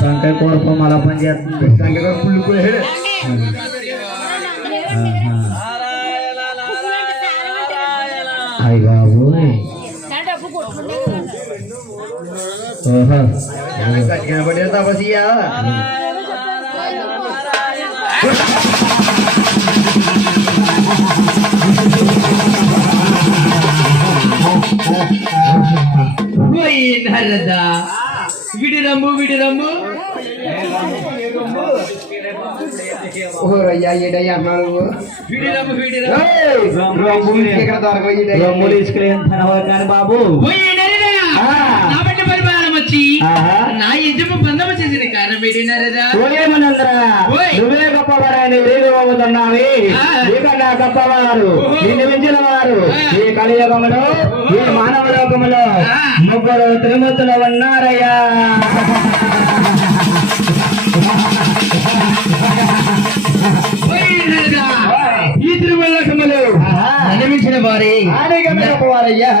సంకాయ కోరపం అలా పని చేస్తుంది. సంకాయ కుళ్ళిపోయాడు. అయ్య బాబు గట్టిగా పడే తపసియా విడిరమ్ము విడిరమ్ము ఓరయ్యా ఏడయ్యా అన్నాడు. విడిరమ్ము విడిరమ్ము తీసుకెళ్ళి బాబు పరిపాలన వచ్చి నా యజమ బంధం చేసిన కారణం ఏంటన్నారా? నువ్వే గొప్పవారని వేరుతున్నావి. నీకన్నా గొప్పవారు నిన్ను మించిన వారు ఈ కలియుగములో ఈ మానవ లోకములో ముగ్గురు త్రిమూర్తులు ఉన్నారయ్యా. ఈ తిరుమల లోకములో నిర్మించిన వారే గొప్పవారయ్యా.